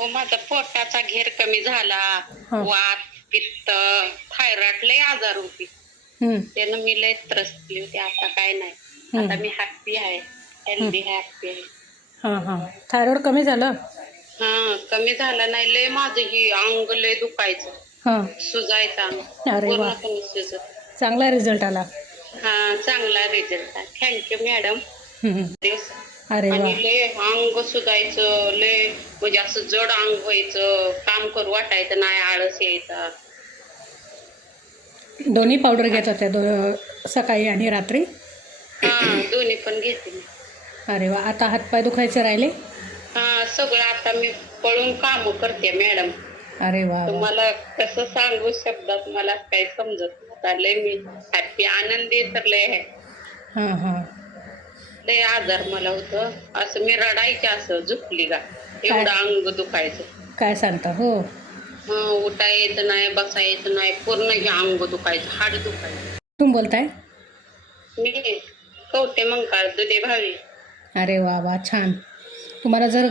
अहो माझा पोटाचा घेर कमी झाला, हां. वात, पित्त, थायरॉइड लय आजार होती. त्यानं मी लय त्रस्तली होती. आता काय नाही. आता मी हॅप्पी आहे, हेल्दी हॅप्पी आहे. हां हां थायरॉइड कमी झालं? कमी झालं नाही. लय माझं ही अंग लय दुखायचं, हां. सुजायचं अंग अरे वा, पूर्णपणे सुजत. चांगला रिझल्ट आला. चांगला रिझल्ट आहे. Thank you madam. अरे वा, आणि लय अंग सुजायचं, लय म्हणजे असं जड अंग व्हायचं, काम करू वाटायचं नाही, आळस यायचा. दोन्ही पावडर घेत होत्या सकाळी आणि रात्री? दोन्ही पण घेते मी. अरे वा, आता हातपाय दुखायचे राहिले? सगळं आता मी पळून काम करते मॅडम. अरे वा वा, तुम्हाला कसं सांगू शब्दात, मला काही समजत नाही. लय मी हॅप्पी, आनंदी तर लय आहे. हां हां. लय आजार मला होतं, असं मी रडायचे, असं झुकली का एवढं अंग दुखायचं. काय सांगता? हो. उठा यायचं नाही, बसा यायचं नाही, पूर्ण हे अंग दुखायचं, हाड दुखायचं. तुम्ही बोलताय? मी कवटे मंकाळ दुधे भावी. अरे वा वा, छान. तुम्हाला जर